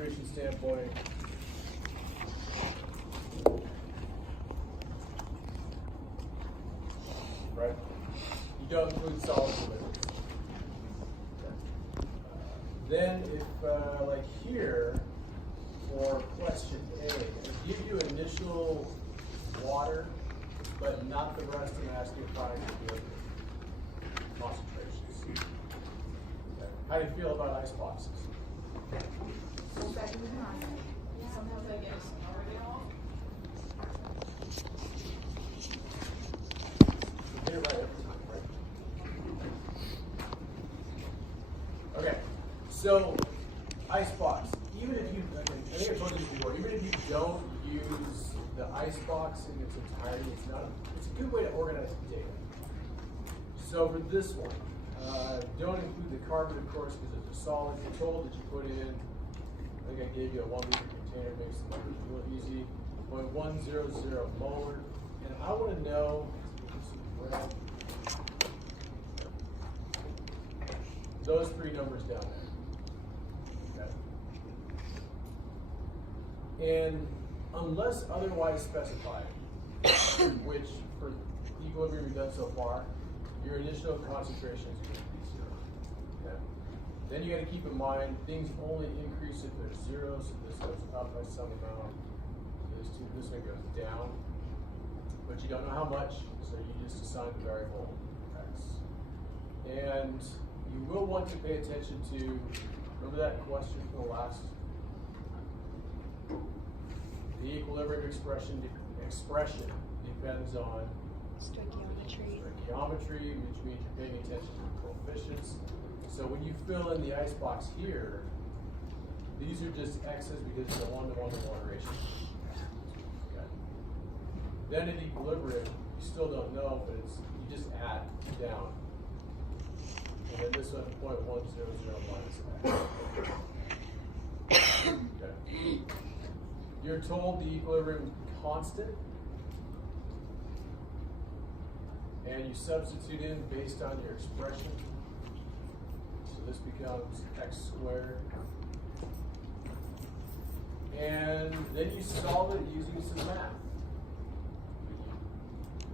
concentration standpoint, right? You don't include solids and liquids. Then if, like here, for question A, it give you initial water, but not the rest, and ask you to find the concentrations. Okay. How do you feel about ice boxes? Sometimes I guess. Get it right every time, right? Okay, so icebox. Even if you, I think I told you before, even if you don't use the icebox in its entirety, it's a good way to organize data. So for this one, don't include the carbon, of course, because it's a solid. You're told that you put in, I think I gave you a 1 liter container, makes the numbers real easy. 0.100 molar, and I want to know. Those three numbers down there. Okay. And unless otherwise specified, which for equilibrium we've done so far, your initial concentration is going to be 0. Okay. Then you got to keep in mind things only increase if there's 0, so this goes up by some amount. This one goes down, but you don't know how much, so you just assign the variable x. And you will want to pay attention to, remember that question from the last? The equilibrium expression depends on stoichiometry, which means you're paying attention to the coefficients. So when you fill in the icebox here, these are just x's because it's a 1-to-1-to-1 ratio. Okay. Then at equilibrium, you still don't know, but you just add down. And then this one, 0.100 minus x. Okay. You're told the equilibrium is constant, and you substitute in based on your expression. So this becomes x squared. And then you solve it using some math.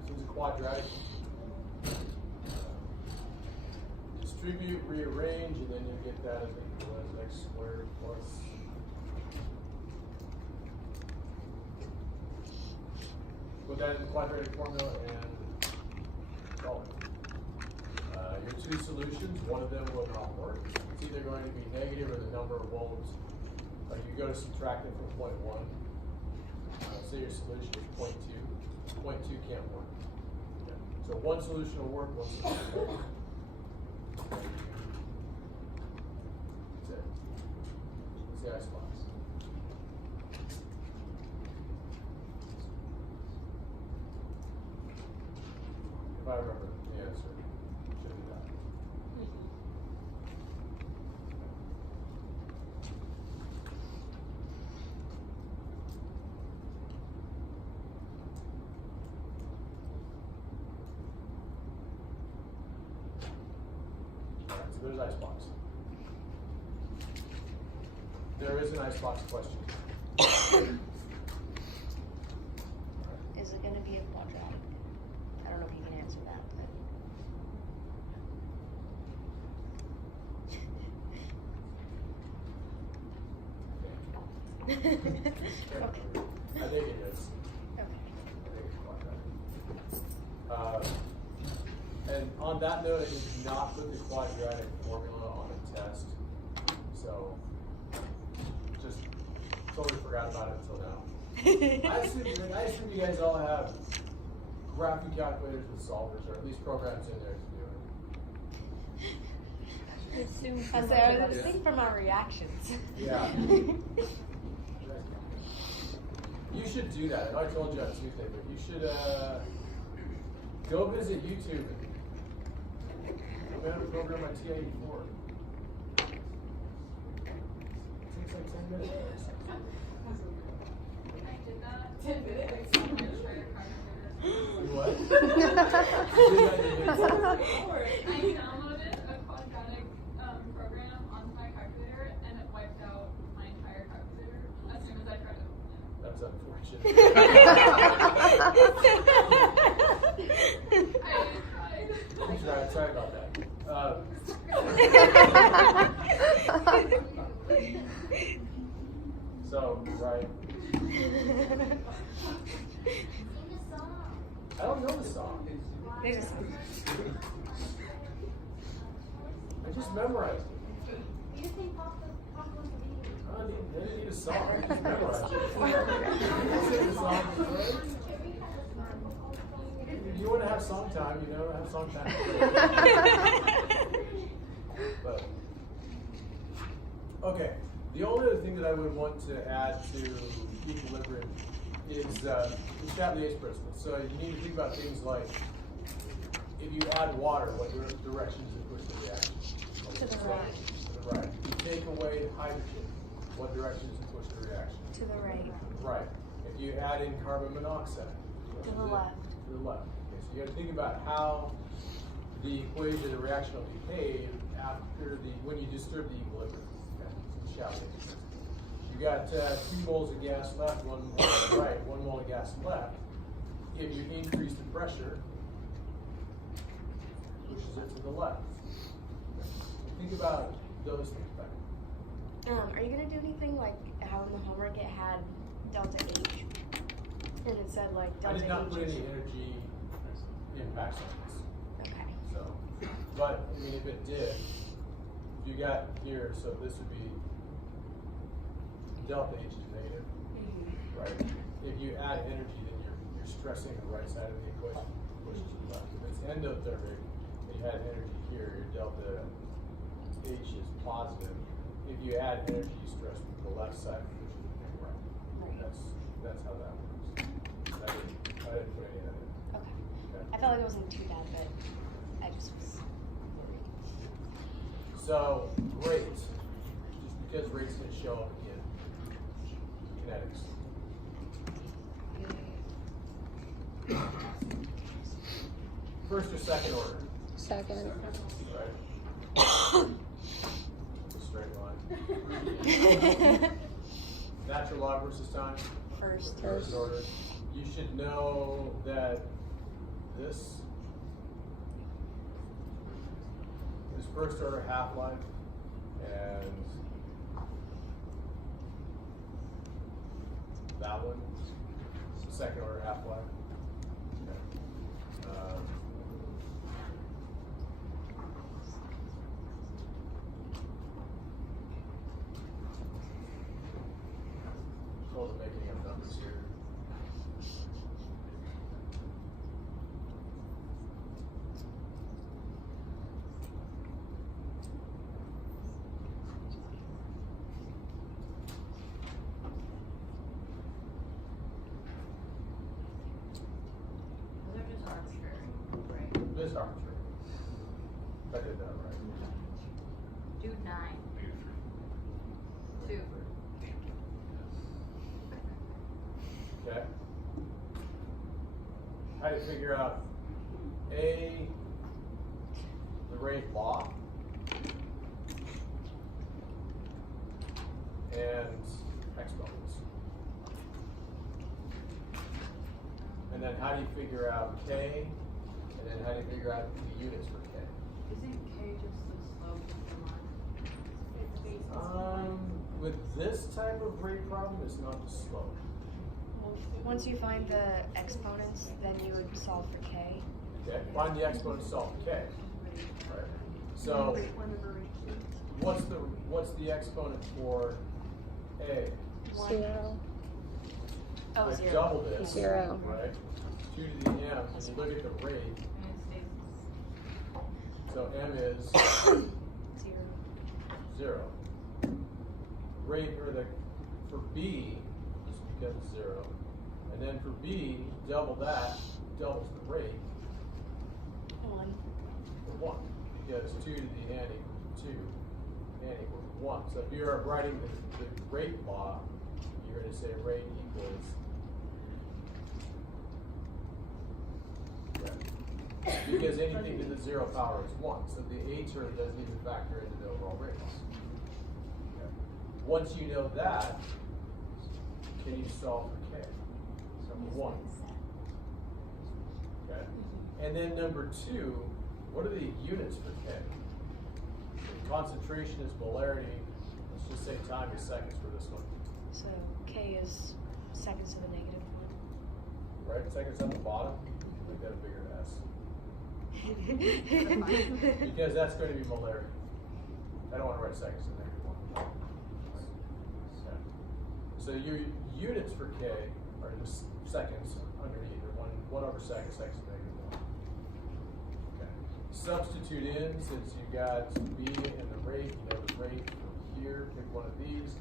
This is a quadratic. Distribute, rearrange, and then you get that as equal as x squared plus. Put that in the quadratic formula and solve it. Your two solutions, one of them will not work. It's either going to be negative or the number won't. You go to subtract it from 0.1. Say your solution is 0.2. 0.2 can't work. Okay. So one solution will work, one solution won't. That's it. That's the icebox. If I remember the answer, it should be that. Alright, so there's icebox. There is an icebox question. Is it going to be a quadratic? I don't know if you can answer that, but. Okay. I think it is. Okay. I think it's quadratic. And on that note, I did not put the quadratic formula on a test. So just totally forgot about it until now. I assume you guys all have graphing calculators with solvers, or at least programs in there to do it. I think from our reactions. Yeah. You should do that. I told you on Tuesday, but you should go visit YouTube. We have a program on TI-84. It takes like 10 minutes. I did that 10 minutes. I'm going to try to You what? You did that in minutes. I downloaded a quadratic program onto my calculator, and it wiped out my entire calculator. unfortunate. Sorry about that. So, right. I don't know the song. There's a song. I just memorized it. I didn't need a song. I just memorized it. Sing the song, right? You want to have song time, you know, have song time. But, okay, the only other thing that I would want to add to equilibrium is the Chapelier's principle. So you need to think about things like, if you add water, what direction does it push the reaction? To the right. To the right. If you take away hydrogen, what direction does it push the reaction? To the right. Right. If you add in carbon monoxide, To the left. To the left. Okay, so you have to think about how the equation of the reaction will behave after when you disturb the equilibrium. Okay, so Chapelier's. You got 2 moles of gas left, 1 mole right, 1 mole of gas left. If you increase the pressure, pushes it to the left. Think about those things back. Are you gonna do anything like how in the homework it had delta H, and it said like I delta did not H put is- any energy impacts on this. Okay. So, but I mean, if it did, if you got here, so this would be delta H is negative, right? If you add energy, then you're stressing the right side of the equation, pushes to the left. If it's endothermic, and you add energy here, your delta H is positive. If you add energy, you stress the left side, pushes to the right. Right. That's how that works. I didn't put any of that in. Okay. Okay. I felt like it wasn't too bad, but I just was worried. So, rates, just because rates didn't show up in kinetics. First or second order? Second. Right. It's a straight line. Natural log versus time? First. First order. You should know that this is first order half-life, and that one is second order half-life. Okay. Told to make any up numbers here. Those are just arbitrary, right? It is arbitrary. I did that right. Do 9. 2. Okay. How do you figure out A, the rate law, and exponents? And then how do you figure out K, and then how do you figure out the units for K? Isn't K just the slope of the line? With this type of rate problem, it's not the slope. Once you find the exponents, then you would solve for K. Okay, find the exponent, solve K. Right. So, what's the exponent for A? 0. Oh, I 0. doubled it. 0. Right? 2 to the m, and you look at the rate, so m is 0. 0. Rate, for B, just because it's 0. And then for B, double that, doubles the rate 1. for 1. Because 2 to the n equals 2, n equals 1. So if you're writing the rate law, you're going to say rate equals because anything to the 0 power is 1. So the a term doesn't even factor into the overall rate loss. Okay. Once you know that, can you solve for K? Number one. Okay. And then number two, what are the units for K? The concentration is molarity. Let's just say time is seconds for this one. So K is seconds to the negative one. Right? Seconds on the bottom. Make that a bigger S. Because that's going to be molarity. I don't want to write seconds to the negative one. Okay. So your units for K are just seconds underneath, or one over second, seconds to the negative one. Okay. Substitute in, since you got V and the rate, you know the rate from here, pick one of these,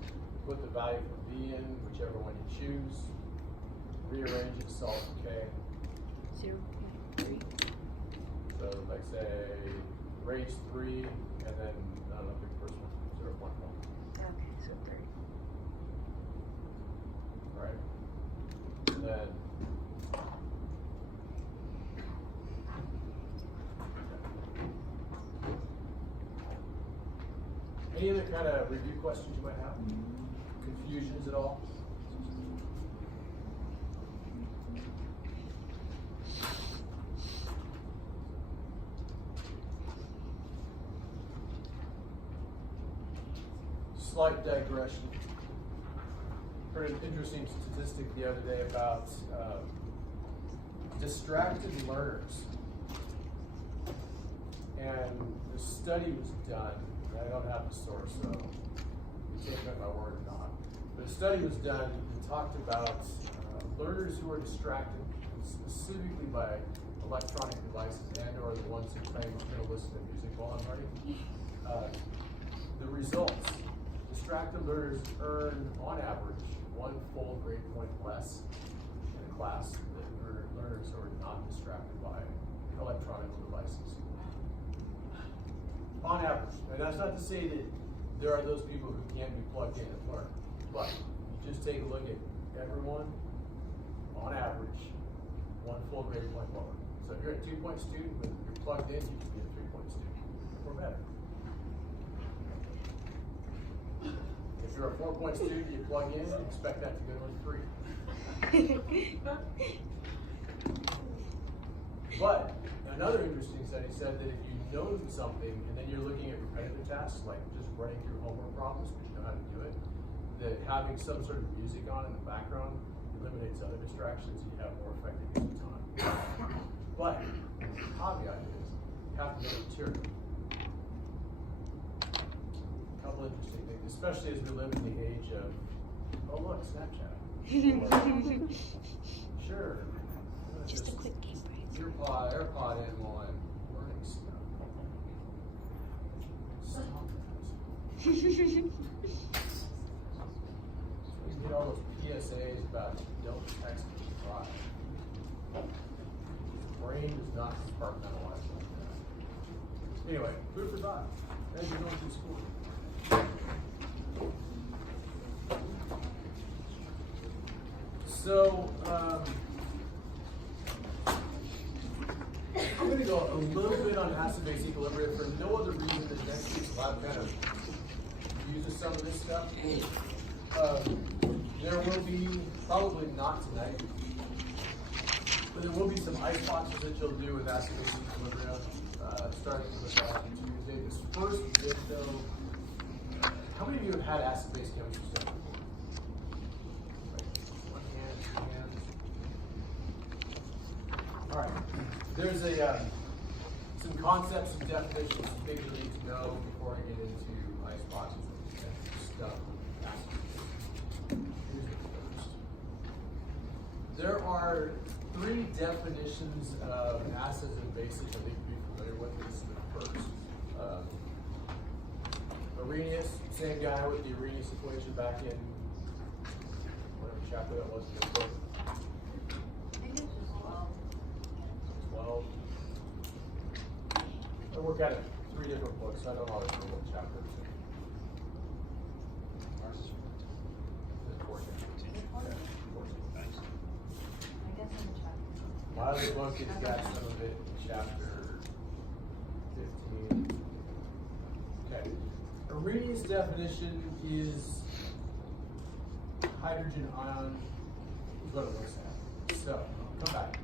put the value for V in, whichever one you choose, rearrange and solve for K. 0.3. So like say rate's 3, and then I don't know, pick the first one, 0.1. Okay, so 3. Right. And then any other kind of review questions you might have? Confusions at all? Slight digression. Heard an interesting statistic the other day about distracted learners. And the study was done, and I don't have the source, so you take my word or not. But a study was done and talked about learners who are distracted specifically by electronic devices and or the ones who claim they're going to listen to music while I'm learning. The results. Distracted learners earn, on average, 1 full grade point less in a class than learners who are not distracted by electronic devices. On average. And that's not to say that there are those people who can't be plugged in and learn. But you just take a look at everyone, on average, 1 full grade point lower. So if you're a 2-point student, but you're plugged in, you can be a 3-point student, or better. If you're a 4-point student, you plug in, expect that to go to 3. But another interesting study said that if you know something and then you're looking at repetitive tasks, like just running through homework problems because you know how to do it, that having some sort of music on in the background eliminates other distractions and you have more effective use of time. But the caveat is you have to know the material. Couple interesting things, especially as we live in the age of, oh look, Snapchat. Sure. Just a quick game break. AirPod in while I'm learning stuff. Stop that. You get all those PSAs about don't text and drive. The brain does not compartmentalize like that. Anyway, food for thought. As you're going through school. So, I'm going to go a little bit on acid-base equilibrium for no other reason than next week's lab kind of uses some of this stuff. There will be, probably not tonight, but there will be some ice boxes that you'll do with acid-base equilibrium, starting with Tuesday. This first bit, though, how many of you have had acid-base chemistry stuff before? Like, one hand, two hands. All right. There's some concepts and definitions you think you need to know before I get into ice boxes and stuff. Here's the first. There are 3 definitions of acids and bases I think you'd be familiar with. This is the first. Arrhenius, same guy with the Arrhenius equation back in whatever chapter that was in the book. I think it's just 12. 12. I work out of 3 different books, so I don't always know what chapter it's in. Ours is 14. Yeah, 14. I guess I'm checking. My other book has got some of it in chapter 15. Okay. Arrhenius definition is hydrogen ion is what it looks at. So, come back.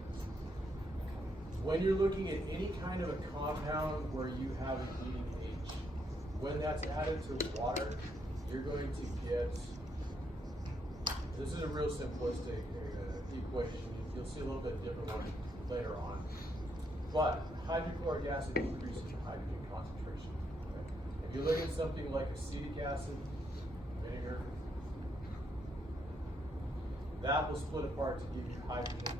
When you're looking at any kind of a compound where you have a leading H, when that's added to water, you're going to get, this is a real simplistic equation. You'll see a little bit different one later on. But hydrochloric acid increases the hydrogen concentration. Okay? If you look at something like acetic acid, vinegar, that will split apart to give you hydrogen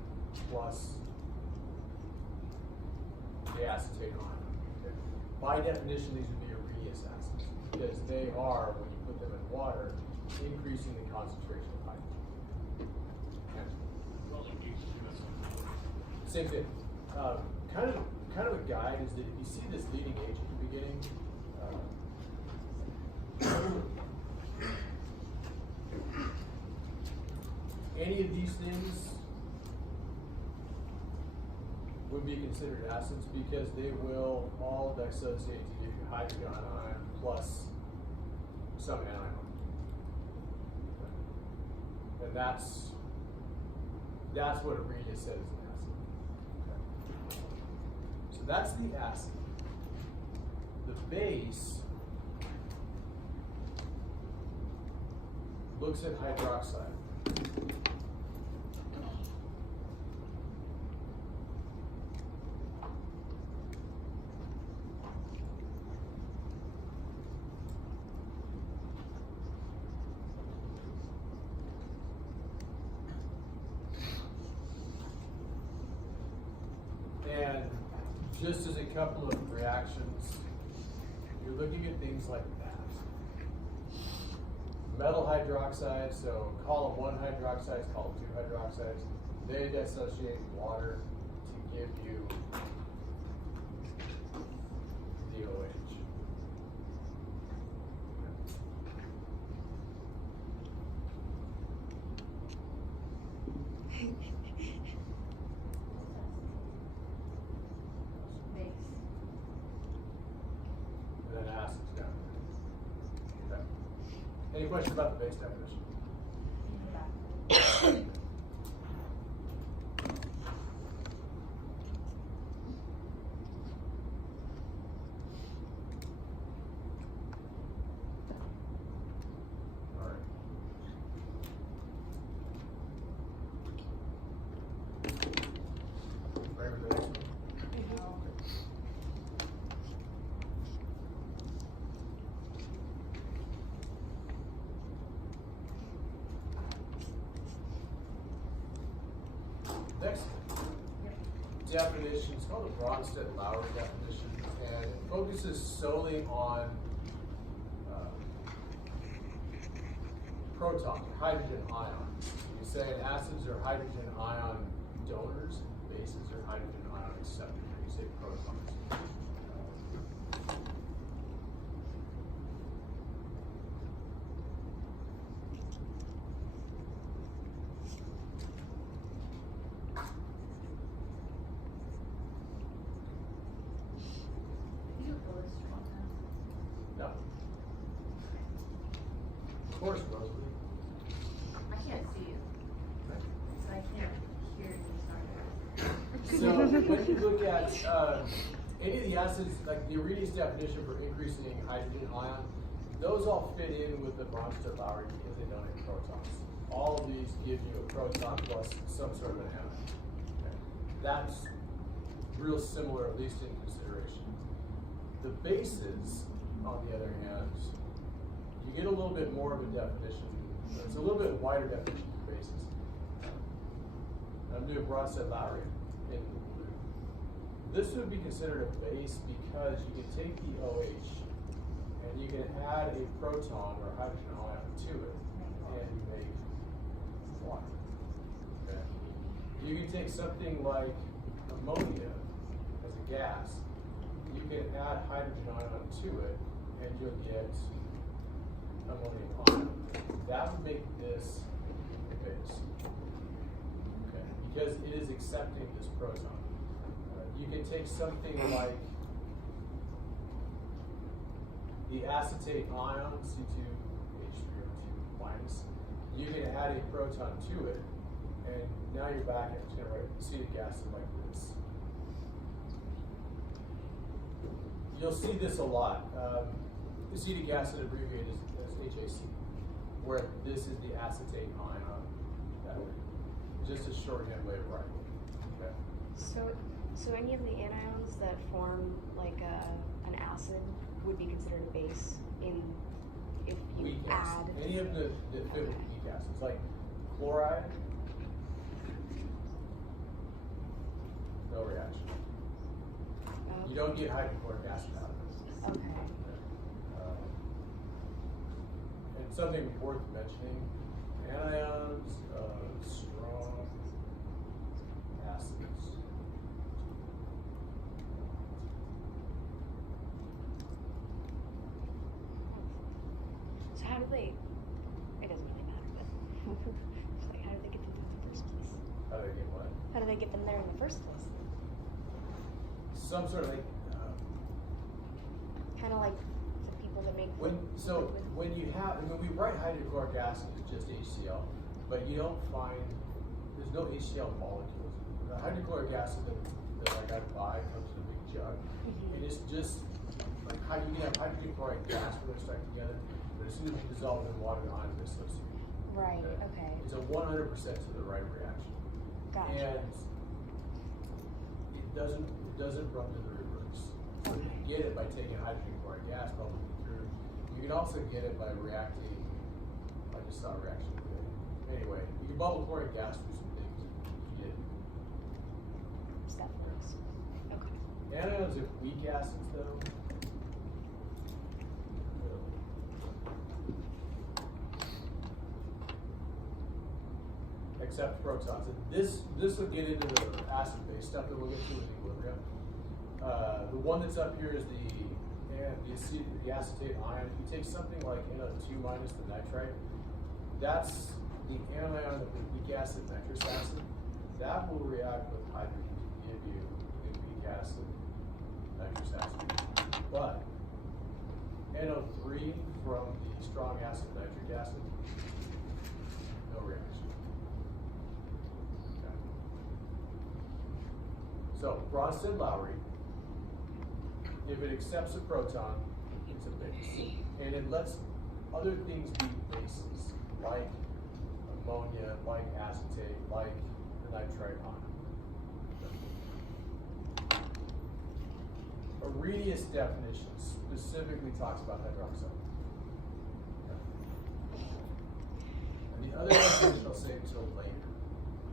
plus the acetate ion. Okay? By definition, these would be Arrhenius acids because they are, when you put them in water, increasing the concentration of hydrogen. Okay? Same thing. Kind of a guide is that if you see this leading H at the beginning, any of these things would be considered acids because they will all dissociate to give you hydrogen ion plus some anion. And that's what Arrhenius says is an acid. Okay. So that's the acid. The base looks at hydroxide. And just as a couple of reactions, you're looking at things like that. Metal hydroxide, so column 1 hydroxides, column 2 hydroxides, they dissociate in water to give you the OH. Base. And then acids down there. Okay. Any questions about the base definition? All right. Ready for the next one? Next definition is called the Bronsted-Lowry definition, and it focuses solely on protons, hydrogen ions. You say acids are hydrogen ion donors, and bases are hydrogen ion acceptors. You say protons. Can you go this one now? No. Of course, Rosalie. I can't see you, so I can't hear you, sorry. So when you look at any of the acids, like the Arrhenius definition for increasing hydrogen ion, those all fit in with the Bronsted-Lowry because they donate protons. All of these give you a proton plus some sort of an anion. Okay. That's real similar, at least in consideration. The bases, on the other hand, you get a little bit more of a definition. It's a little bit wider definition for bases. I'm doing Bronsted-Lowry in blue. This would be considered a base because you can take the OH and you can add a proton or hydrogen ion to it and you make water. Okay. You can take something like ammonia as a gas, you can add hydrogen ion to it and you'll get ammonium ion. That would make this a base. Okay. Because it is accepting this proton. You can take something like the acetate ion, C2H3O2 minus. you can add a proton to it, and now you're back and it's gonna write acetic acid like this. You'll see this a lot. Acetic acid abbreviated as HAC, where this is the acetate ion that way. Just a shorthand way of writing it. Okay? So any of the anions that form like an acid would be considered a base in if you Weak add. acid. Any of the fit with weak acids, like chloride, no reaction. You don't get hydrochloric acid out of it. Okay. And something worth mentioning, anions of strong acids. So how do they? It doesn't really matter, but it's like how do they get them in the first place? How do they get what? How do they get them there in the first place? Some sort of like, Kind of like the people that make. when we write hydrochloric acid as just HCl, but you don't find, there's no HCl molecules. The hydrochloric acid that like I buy comes in a big jug, Mhm. and it's just like how you can have hydrogen chloride gas when they're stuck together, but as soon as you dissolve in water, the ions dissociate. Right. Okay. It's a 100% to the right reaction. Gotcha. And it doesn't run to the reverse. So you can get it by taking hydrogen chloride gas bubbling through. You can also get it by reacting. I just saw a reaction today. Anyway, you can bubble chloride gas through some things. You get Stuff works. Okay. anions of weak acids though. Except protons. And this will get into the acid-base stuff that we'll get to in equilibrium. The one that's up here is the acetate ion. If you take something like NO2 minus the nitrite, that's the anion of the weak acid nitrous acid. That will react with hydrogen to give you the weak acid nitrous acid. But NO3 from the strong acid nitric acid, no reaction. Okay. So Bronsted-Lowry, if it accepts a proton, it's a base. And it lets other things be bases, like ammonia, like acetate, like the nitrite ion. Arrhenius definition specifically talks about hydroxide. Okay. And the other definition I'll say until later.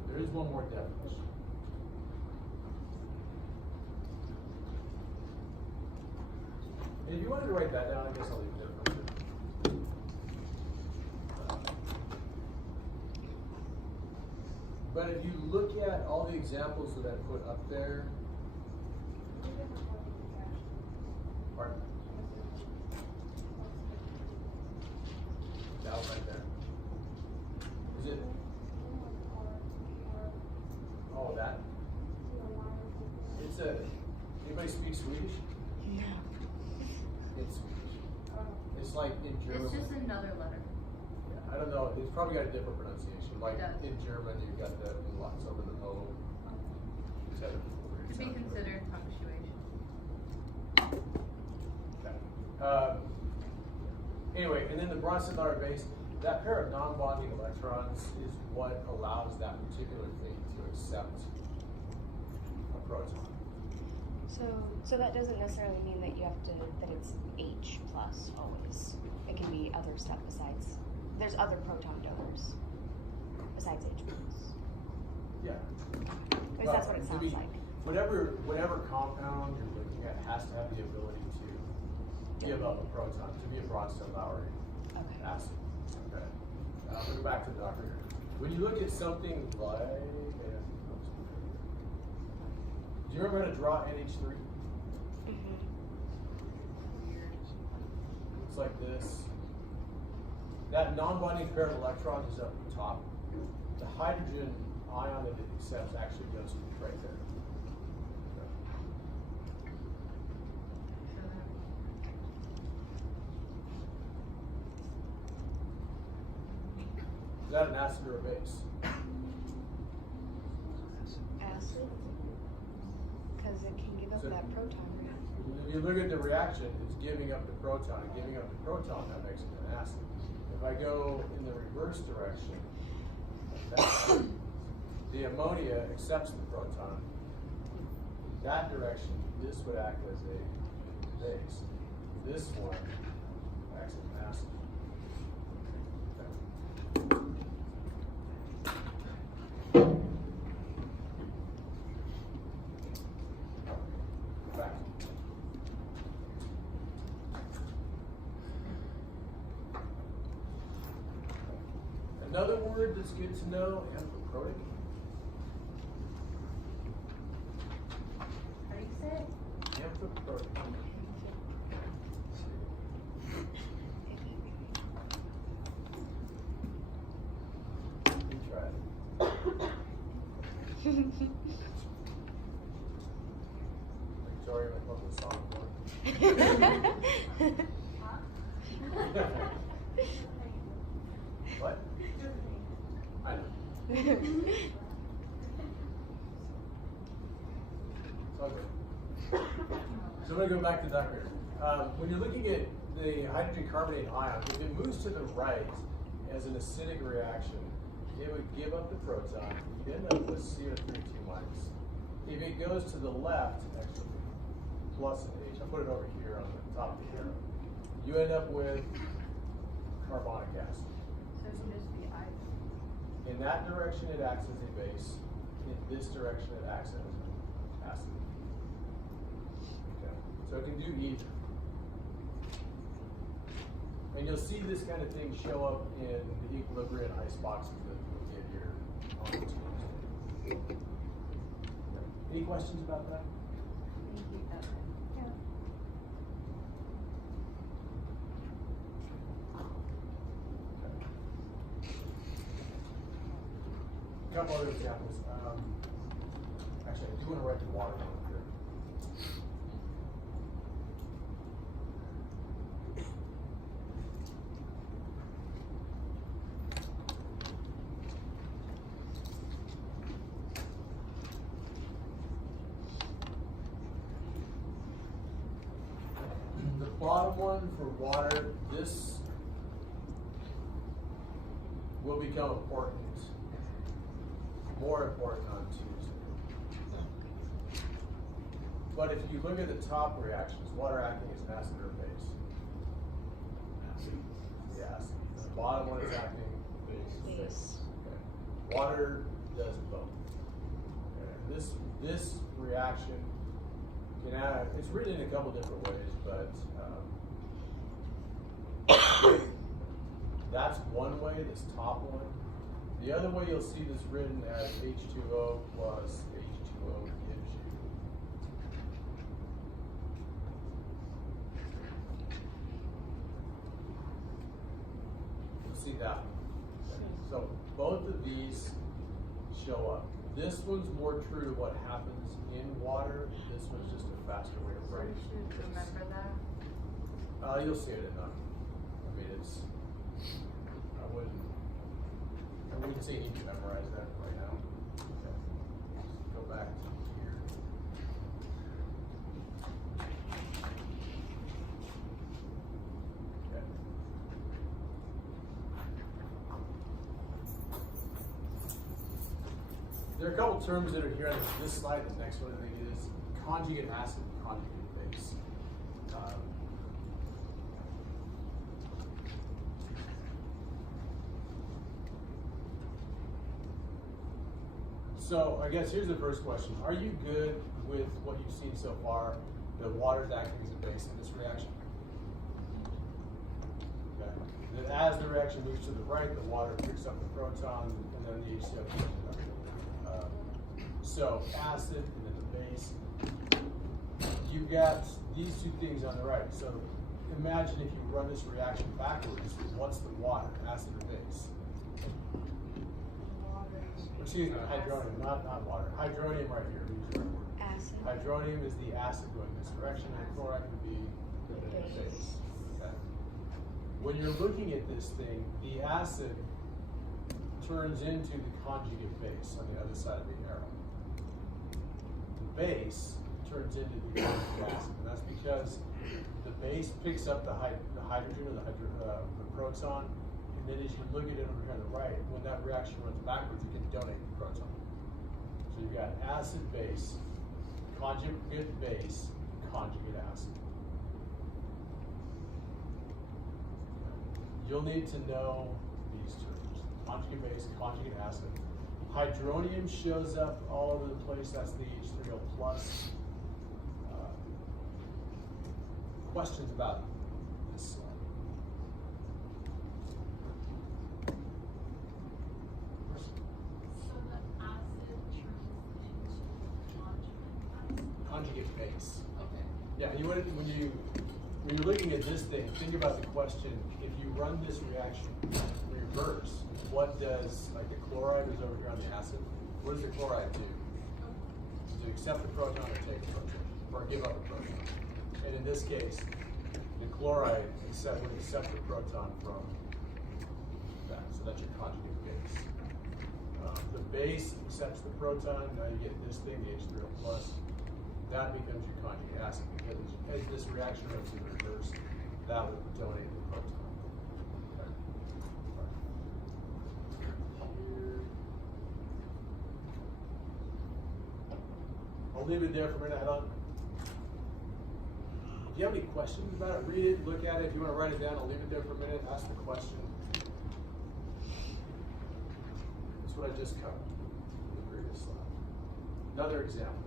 There is one more definition. And if you wanted to write that down, I guess I'll leave it there for you. But if you look at all the examples that I put up there, pardon? That one right there. Is it? Oh, that? It's anybody speak Swedish? No. It's Swedish. It's like in German. It's just another letter. Yeah, I don't know. It's probably got a different pronunciation. Like It does. in German, you've got the lots over the O. Instead of weird To be sound. considered punctuation. Okay. Anyway, and then the Bronsted-Lowry base, that pair of non-bonding electrons is what allows that particular thing to accept a proton. So that doesn't necessarily mean that you have to that it's H plus always. It can be other stuff besides. There's other proton donors besides H plus. Yeah. At least that's what it I sounds mean, like. Whatever compound you're looking at has to have the ability to give up a proton, to be a Bronsted-Lowry Okay. acid. Okay. We'll go back to the doctor here. When you look at something like, do you remember how to draw NH3? Mm-hmm. It's like this. That non-bonding pair of electrons is up at the top. The hydrogen ion that it accepts actually goes right there. Does that an acid or a base? Acid. Because it can give up So- that proton, right? If you look at the reaction, it's giving up the proton, and giving up the proton, that makes it an acid. If I go in the reverse direction, the ammonia accepts the proton. That direction, this would act as a base. This one acts as an acid. Back. Another word that's good to know, amphiprotic. How do you say it? Amphiprotic. You try it. Victoria might love the song for it. What? I know. It's all good. So I'm going to go back to that here. When you're looking at the hydrogen carbonate ion, if it moves to the right as an acidic reaction, it would give up the proton. You end up with CO3 minus. If it goes to the left, actually, plus an H, I'll put it over here on the top of the arrow, you end up with carbonic acid. So it can just be either. In that direction, it acts as a base. In this direction, it acts as an acid. Okay. So it can do either. And you'll see this kind of thing show up in the equilibrium ice boxes that we'll get here on Tuesday. Any questions about that? Can you keep that? Yeah. A couple other examples. Actually, I do want to write the water one up here. The bottom one for water, this will become important, more important on Tuesday. But if you look at the top reactions, water acting as an acid or base. Acid. Yes. The bottom one is acting base. Okay. Water does both. Okay. This reaction can add, it's written in a couple different ways, but that's one way, this top one. The other way you'll see this written as H2O plus H2O gives you. You'll see that one. Okay. So both of these show up. This one's more true to what happens in water. This one's just a faster way of writing. Should remember that. You'll see it enough. I mean, it's. I wouldn't say you need to memorize that right now. Okay. Go back to here. Okay. There are a couple terms that are here on this slide. The next one I think is conjugate acid and conjugate base. So I guess here's the first question. Are you good with what you've seen so far? The water's acting as a base in this reaction? Okay. Then as the reaction moves to the right, the water picks up the proton and then the HCl picks it up. So acid and then the base. You've got these two things on the right. So imagine if you run this reaction backwards, what's the water, acid or base? Excuse me, hydronium, not water. Hydronium right here. Use the right word. Acid. Hydronium is the acid going this direction, and chloride would be the base. Okay. When you're looking at this thing, the acid turns into the conjugate base on the other side of the arrow. The base turns into the conjugate acid, and that's because the base picks up the hydrogen or the proton, and then as you look at it over here on the right, when that reaction runs backwards, it can donate the proton. So you've got acid base, conjugate base, conjugate acid. You'll need to know these terms: conjugate base, conjugate acid. Hydronium shows up all over the place. That's the H3O plus. Questions about this slide? So the acid turns into Conjugate base. Okay. Yeah, when you're looking at this thing, think about the question: if you run this reaction reverse, what does, like the chloride is over here on the acid? What does the chloride do? Does it accept the proton or take the proton, or give up a proton? And in this case, the chloride would accept the proton from that. So that's your conjugate base. The base accepts the proton. Now you get this thing, the H3O plus. That becomes your conjugate acid because as this reaction runs in reverse, that would donate the proton. Okay. I'll leave it there for a minute. If you have any questions about it, read it, look at it. If you want to write it down, I'll leave it there for a minute. Ask the question. That's what I just covered in the previous slide. Another example.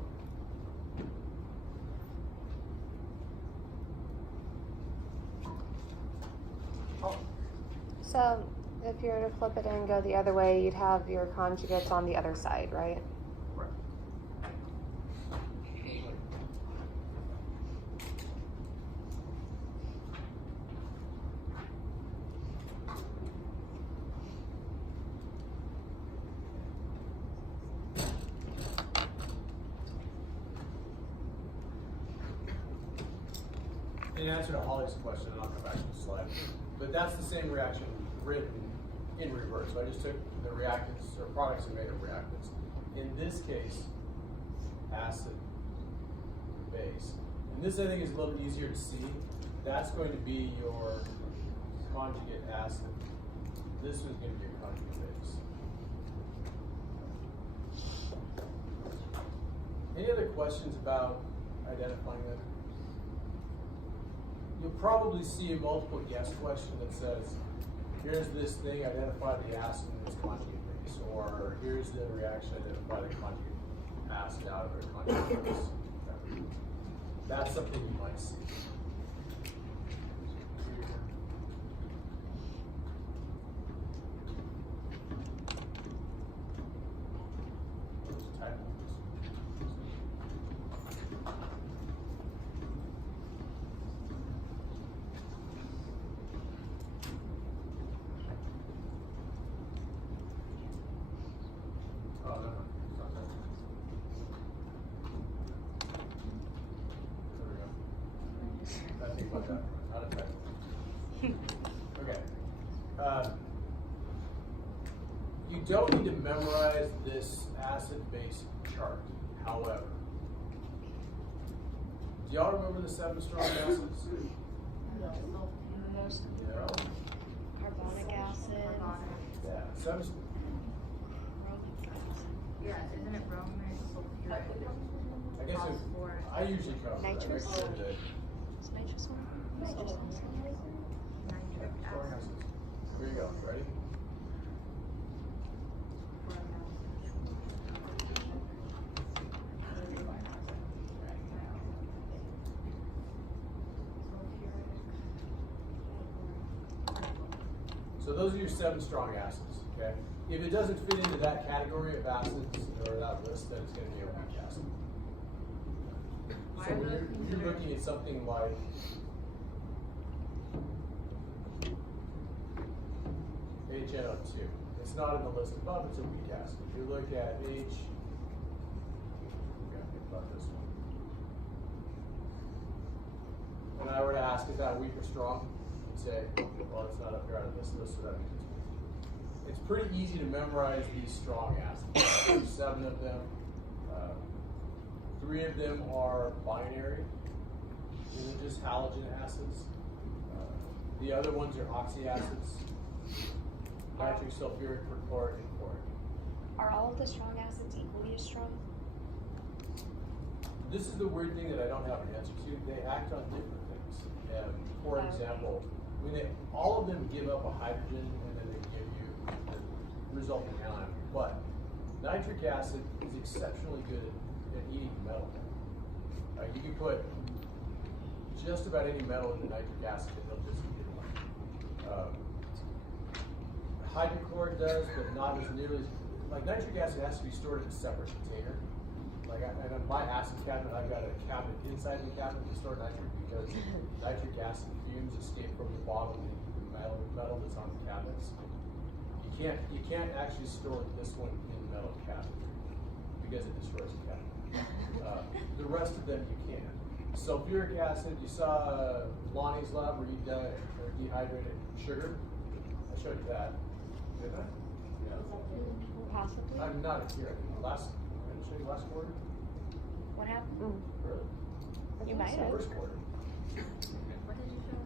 So if you were to flip it and go the other way, you'd have your conjugates on the other side, right? Right. In answer to Holly's question, and I'll come back to the slide, but that's the same reaction written in reverse. So I just took the reactants or products and made of reactants. In this case, acid base. And this I think is a little easier to see. That's going to be your conjugate acid. This is going to be your conjugate base. Any other questions about identifying them? You'll probably see a multiple guess question that says, here's this thing, identify the acid in its conjugate base, or here's the reaction, identify the conjugate acid out of their conjugate base. Okay. That's something you might see. Okay. You don't need to memorize this acid-base chart. However, do y'all remember the 7 strong acids? Most Yeah. carbonic acid. Yeah. 7. Chromic acid. Yes, isn't it bromine, sulfuric? I guess I usually cover that. Nitrous? Make sure that Is nitrous one? Nitrous acid. Nitric strong acid. acids. Here you go. Ready? So those are your 7 strong acids, okay? If it doesn't fit into that category of acids or that list, then it's going to be a weak acid. Why So are when those you're considered- looking at something like HNO2, it's not in the list above, it's a weak acid. If you look at we gotta think about this one. When I were to ask, is that weak or strong? You'd say, well, it's not up here on this list, so that means it's weak. it's pretty easy to memorize these strong acids. There's 7 of them. 3 of them are binary. These are just halogen acids. The other ones are oxyacids. Nitric, sulfuric, perchloric, and chloric. Are all of the strong acids equally as strong? This is the weird thing that I don't have an answer to. They act on different things. For example, all of them give up a hydrogen and then they give you the resulting ion. But nitric acid is exceptionally good at eating metal. You can put just about any metal in the nitric acid and they'll just eat it away. Hydrochloric does, but not as nearly. Like nitric acid has to be stored in a separate container. Like and on my acid cabinet, I've got a cabinet inside the cabinet to store nitric because nitric acid fumes escape from the bottom of the metal that's on the cabinets. You can't actually store this one in the metal cabinet because it destroys the cabinet. The rest of them you can. Sulfuric acid, you saw Lonnie's lab where you dehydrated sugar. I showed you that, didn't I? Yeah. Possibly. I'm not here. I didn't show you last quarter. What happened? Really? You might have. First quarter. What did you show?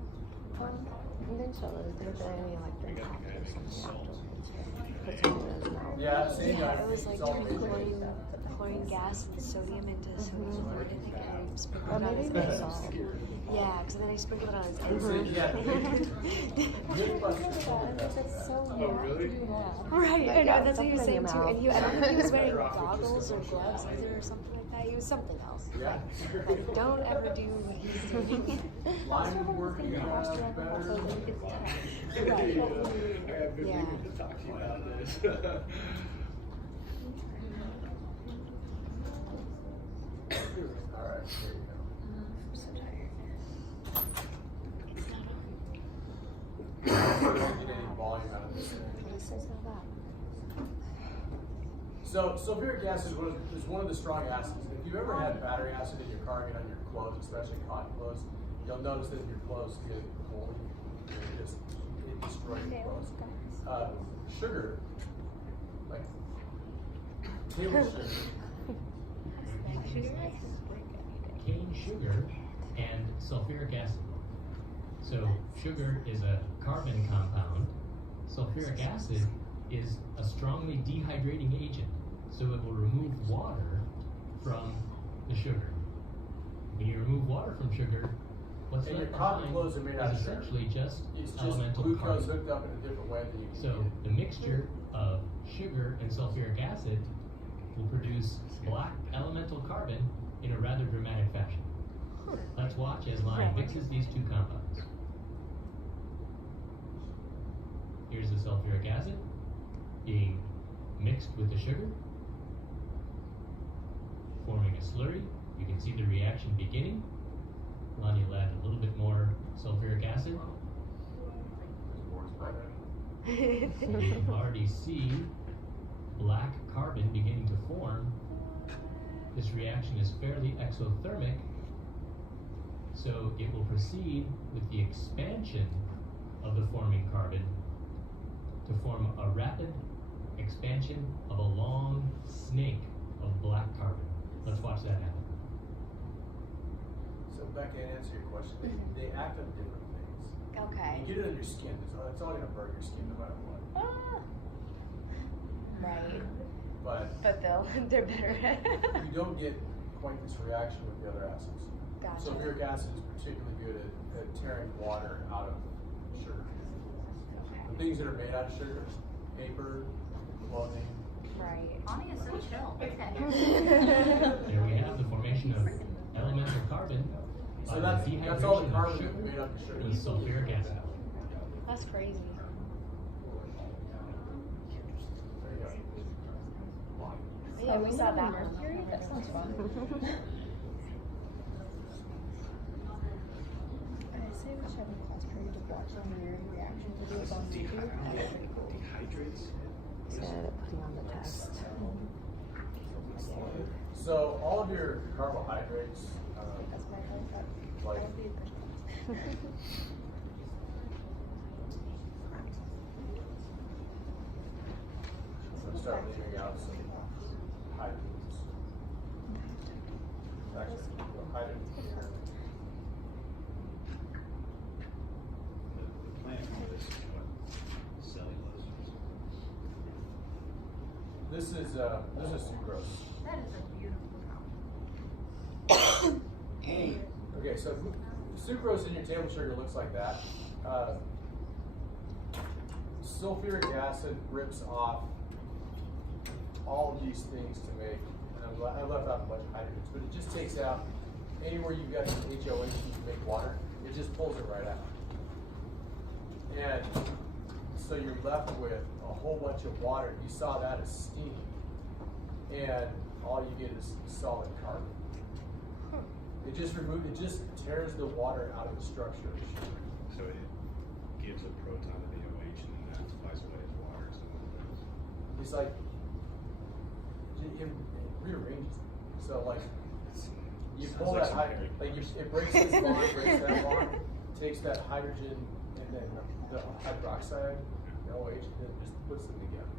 You didn't show us. There were any like the Yeah, same guy. It was like turning chlorine gas and sodium into sodium chloride, I think, and I sprinkled it on his hands. Yeah, because then I sprinkled it on his hands. That's so Oh, really? Right, I know, Yeah, that's what he was something in saying your too. And I don't think he was wearing goggles or gloves either or something like that. He was something else. Yeah. Like, don't ever do what he's doing. Line is working better. I have been Yeah. meaning to talk to you about this. All right, there you go. I'm so tired. Get any volume out of this. So sulfuric acid is one of the strong acids. If you've ever had battery acid in your car and on your clothes, especially cotton clothes, you'll notice that your clothes get moldy. It destroys your clothes. Sugar, like table sugar. Cane sugar and sulfuric acid. So sugar is a carbon compound. Sulfuric acid is a strongly dehydrating agent. So it will remove water from the sugar. When you remove water from sugar, what's And left your cotton behind clothes are made out is of sugar. essentially just It's just elemental glucose carbon. hooked up in a different way than you can So get. the mixture of sugar and sulfuric acid will produce black elemental carbon in a rather dramatic fashion. Let's watch as Lime mixes these two compounds. Here's the sulfuric acid being mixed with the sugar, forming a slurry. You can see the reaction beginning. Lonnie will add a little bit more sulfuric acid. You can already see black carbon beginning to form. This reaction is fairly exothermic, so it will proceed with the expansion of the forming carbon to form a rapid expansion of a long snake of black carbon. Let's watch that happen. So Becca, to answer your question, they act on different things. Okay. You get it on your skin, it's all gonna burn your skin no matter what. Ah. Right. But They're better. you don't get quite this reaction with the other acids. Gotcha. Sulfuric acid is particularly good at tearing water out of sugar. The things that are made out of sugar, paper, clothing. Right. Bonnie is so chill. Look at There we have the formation of elemental carbon So by that's the all the dehydration carbon of that's sugar made up of sugar. with sulfuric acid. That's crazy. There you go. Yeah, we saw that one. Mercury? That sounds fun. I say we should have a class period to watch some weird reaction videos on YouTube. That's pretty cool. Dehydrates. Instead of putting on the test. So all of your carbohydrates, That's my concept. like That'd be a good class. start leaving out some hydrogens. Actually, hydrogen here. The plant for this is what? Cellulose. This is sucrose. That is a beautiful cow. Okay, so sucrose in your table sugar looks like that. Sulfuric acid rips off all of these things to make, and I left out a bunch of hydrogens, but it just takes out anywhere you've got an HOH to make water, it just pulls it right out. And so you're left with a whole bunch of water. You saw that as steam, and all you get is solid carbon. It just tears the water out of the structure of the sugar. So it gives a proton to the OH and then that supplies away as water. So It's like it rearranges. So like you pull that hydrogen, it breaks this bond, breaks that bond, takes that hydrogen and then the hydroxide, the OH, and then just puts them together.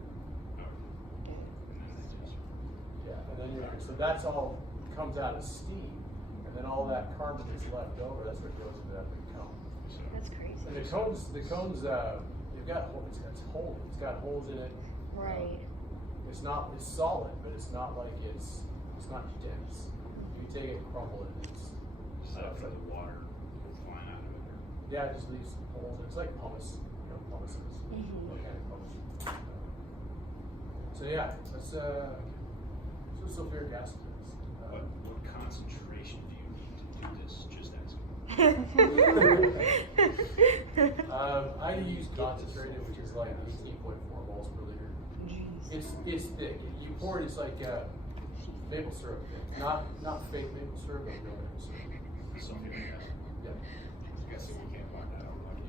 Yeah, and then so that's all comes out as steam, and then all that carbon that's left over, that's what goes into that big cone. That's crazy. And the cones, they've got holes in it. Right. It's solid, but it's not like it's not dense. You take it and crumble it, it's for the water flying out of it. yeah, it just leaves holes. It's like pumice, pumice is Mhm. organic pumice. So yeah, that's sulfuric acid is. What concentration do you need to do this? Just asking. I use concentrated, which is like 18.4 moles per liter. It's thick. You pour it, it's like maple syrup. Not fake maple syrup, but real maple syrup. Sulfuric acid. Yeah. I guess we can't find that out like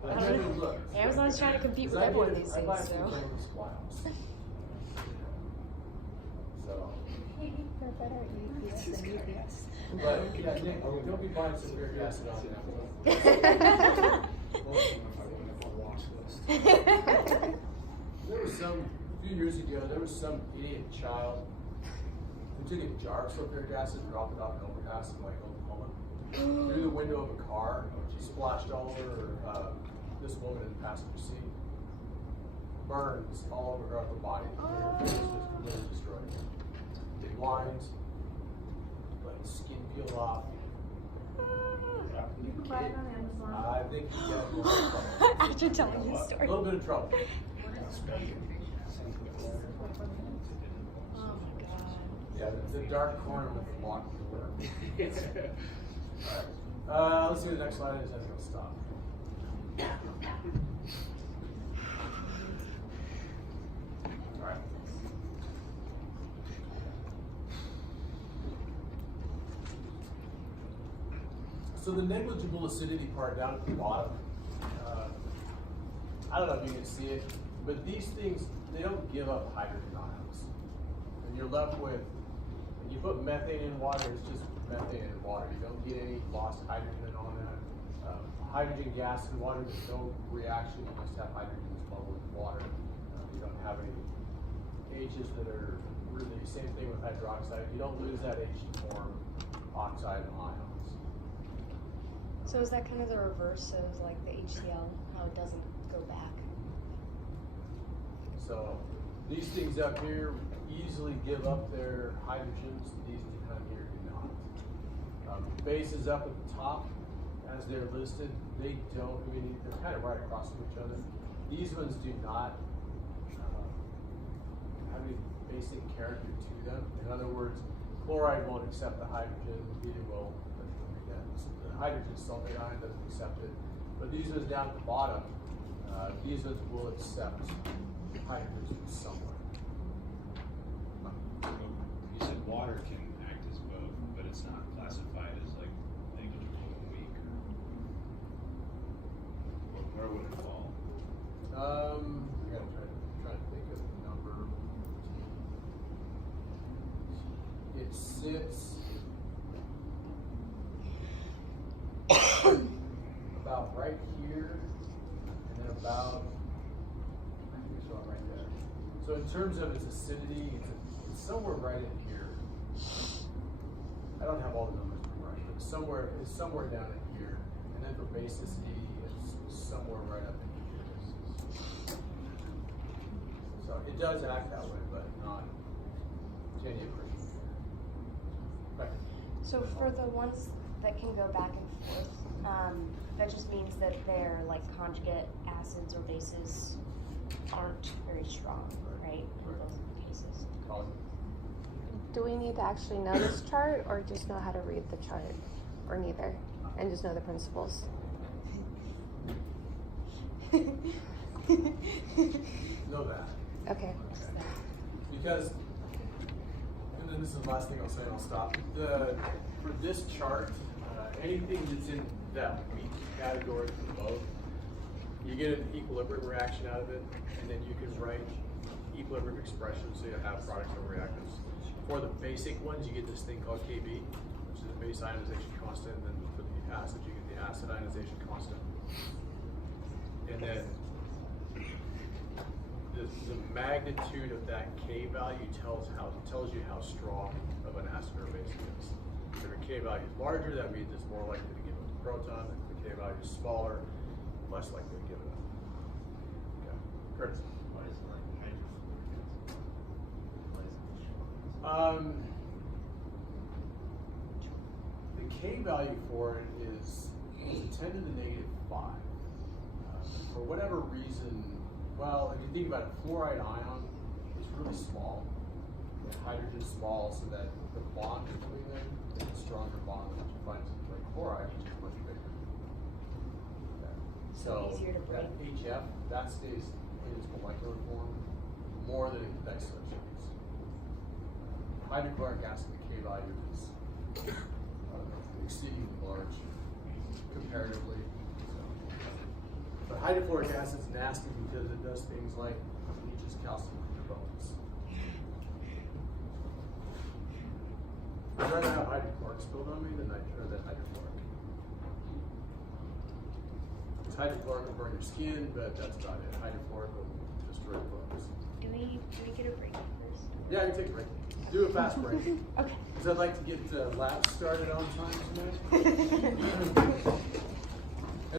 But I really look. Amazon's trying to compete with Because everyone these I buy days, some so. Chinese flowers. So, They're better at UPS than UPS. but yeah, Nick, don't be buying sulfuric acid on Amazon. There was a few years ago, there was some idiot child who took a jar of sulfuric acid and dropped it off an overpass in like Oklahoma. Through the window of a car, she splashed all over this woman in the passenger seat. Burns all over her upper body. Her face was completely destroyed. Blind, like skin peeled off. You can buy it on Amazon. I think you get a little bit of trouble. After telling this A story. little bit of trouble. What is concentration? Oh my god. Yeah, the dark corner with the locked door. Let's see the next slide is, and then we'll stop. All right. So the negligible acidity part down at the bottom, I don't know if you can see it, but these things, they don't give up hydrogen ions. And you're left with, when you put methane in water, it's just methane in water. You don't get any lost hydrogen on that. Hydrogen gas in water, there's no reaction. You just have hydrogen that's bubbling in water. You don't have any H's that are really the same thing with hydroxide. You don't lose that H to form oxide and ions. So is that kind of the reverse of like the HCl, how it doesn't go back? So these things up here easily give up their hydrogens. These down here do not. Bases up at the top, as they're listed, they don't. I mean, they're kind of right across from each other. These ones do not have any basic character to them. In other words, chloride won't accept the hydrogen, neither will the hydrogen sulfate ion doesn't accept it. But these ones down at the bottom, these ones will accept hydrogen from somewhere. You said water can act as both, but it's not classified as like negligible and weak. Or where would it fall? I gotta try to think of the number. It sits about right here about, I think it's about right there. So in terms of its acidity, it's somewhere right in here. I don't have all the numbers right, but it's somewhere down in here. And then for basicity, it's somewhere right up in here. So it does act that way, but not, can you agree? Right. So for the ones that can go back and forth, that just means that their like conjugate acids or bases aren't very strong, right? In both cases. Colin? Do we need to actually know this chart or just know how to read the chart? Or neither? And just know the principles? Know that. Okay. Because, and then this is the last thing I'll say and I'll stop. For this chart, anything that's in that weak category for both, you get an equilibrium reaction out of it, and then you can write equilibrium expressions so you have products over reactants. For the basic ones, you get this thing called Kb, which is the base ionization constant, and then for the acids, you get the acid ionization constant. And then the magnitude of that K value tells you how strong of an acid or base it is. If the K value is larger, that means it's more likely to give it a proton. If the K value is smaller, less likely to give it up. Okay. Curtis. Why is it like The K value for it is 10 to the negative 5. For whatever reason, well, if you think about it, fluoride ion is really small. The hydrogen is small, so that the bond between them is a stronger bond than what you find with like chloride, which is much bigger. Okay. So Easier to that break. HF, that stays in its molecular form more than it dissociates. Hydrochloric acid, the K value is exceedingly large comparatively. So. But hydrochloric acid is nasty because it does things like leaches calcium from your bones. I'd rather have hydrochloric spilled on me than hydrochloric. Because hydrochloric will burn your skin, but that's about it. Hydrochloric will destroy the bones. Do we get a break first? Yeah, you can take a break. Do a fast break. Okay. Because I'd like to get labs started on time tonight.